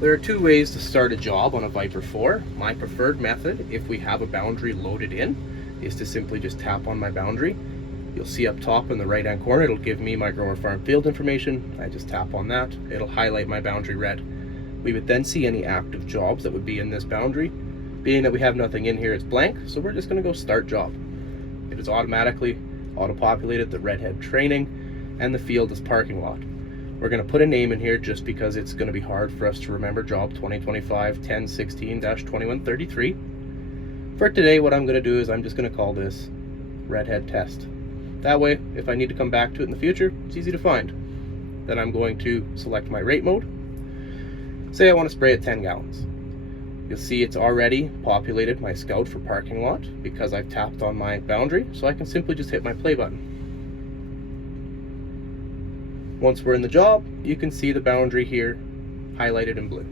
There are two ways to start a job on a Viper 4. My preferred method, if we have a boundary loaded in, is to simply just tap on my boundary. You'll see up top in the right hand corner, it'll give me my grower farm field information. I just tap on that, it'll highlight my boundary red. We would then see any active jobs that would be in this boundary. Being that we have nothing in here, it's blank, so we're just going to go start job. It is automatically auto-populated the redhead training, and the field is parking lot. We're going to put a name in here just because it's going to be hard for us to remember job 2025-1016-2133. For today, what I'm going to do is I'm just going to call this redhead test. That way, if I need to come back to it in the future, it's easy to find. Then I'm going to select my rate mode. Say I want to spray at 10 gallons. You'll see it's already populated my scout for parking lot because I've tapped on my boundary, so I can simply just hit my play button. Once we're in the job, you can see the boundary here highlighted in blue.